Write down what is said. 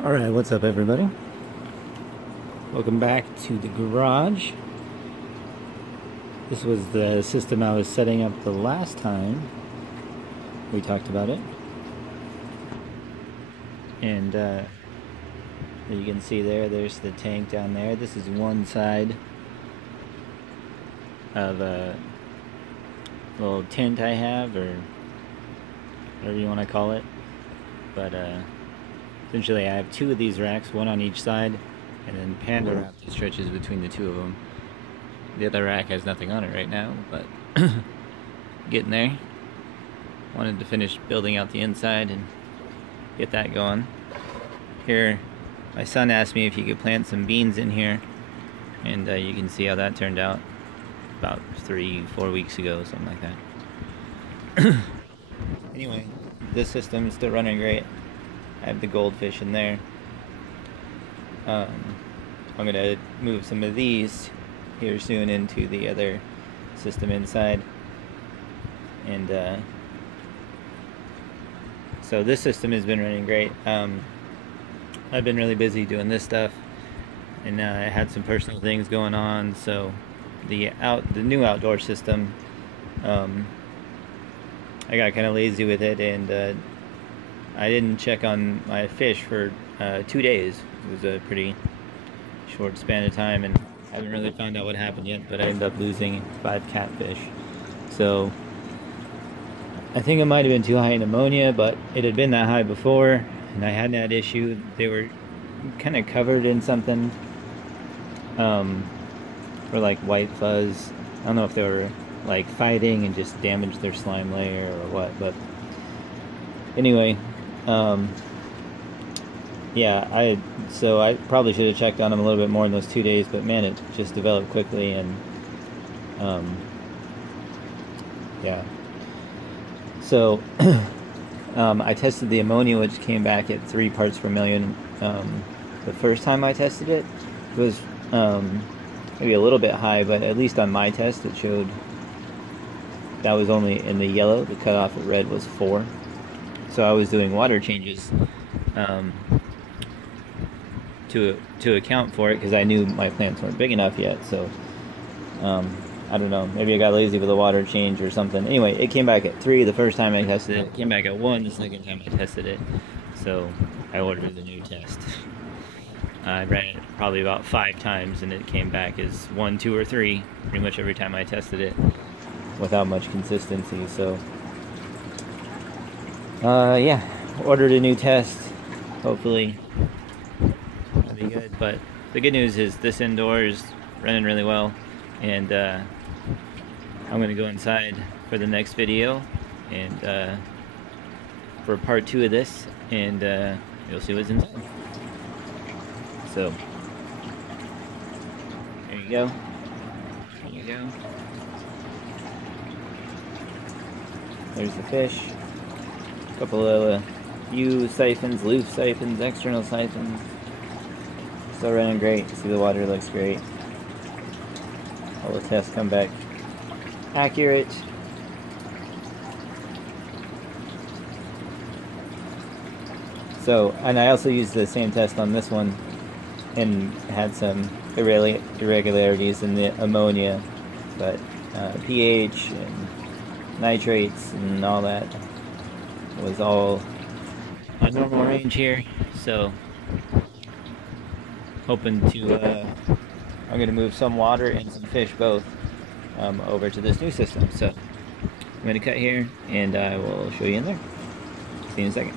Alright, what's up everybody? Welcome back to the garage. This was the system I was setting up the last time we talked about it. And you can see there's the tank down there. This is one side of a little tent I have, or whatever you want to call it. But essentially I have two of these racks, one on each side, and then Panda wrap that stretches between the two of them. The other rack has nothing on it right now, but getting there. Wanted to finish building out the inside and get that going. Here, my son asked me if he could plant some beans in here, and you can see how that turned out about 3-4 weeks ago, something like that. Anyway, this system is still running great. I have the goldfish in there. I'm gonna move some of these here soon into the other system inside, and so this system has been running great. I've been really busy doing this stuff, and I had some personal things going on, so the new outdoor system, I got kind of lazy with it, and I didn't check on my fish for 2 days. It was a pretty short span of time, and I haven't really found out what happened yet, but I ended up losing 5 catfish. So I think it might have been too high in ammonia, but it had been that high before, and I hadn't had issue. They were kind of covered in something, or like white fuzz. I don't know if they were like fighting and just damaged their slime layer or what, but anyway, yeah, I probably should have checked on them a little bit more in those 2 days, but man, it just developed quickly, and yeah. So I tested the ammonia, which came back at 3 parts per million. The first time I tested it, it was maybe a little bit high, but at least on my test it showed that was only in the yellow. The cutoff at red was 4. So I was doing water changes to account for it, because I knew my plants weren't big enough yet. So I don't know, maybe I got lazy with the water change or something. Anyway, it came back at 3 the first time I tested it. It came back at 1 the second time I tested it. So I ordered the new test. I ran it probably about 5 times, and it came back as 1, 2, or 3 pretty much every time I tested it, without much consistency. So yeah, ordered a new test. Hopefully that'll be good. But the good news is this indoor is running really well, and I'm gonna go inside for the next video, and for part 2 of this, and you'll see what's inside. So there you go. There you go. There's the fish. A couple of U siphons, loose siphons, external siphons. Still running great. See, the water looks great. All the tests come back accurate. So, and I also used the same test on this one, and had some irregularities in the ammonia, but pH and nitrates and all that was all a normal range here. So hoping to I'm going to move some water and some fish both over to this new system. So I'm going to cut here, and I will show you in there. See you in a second.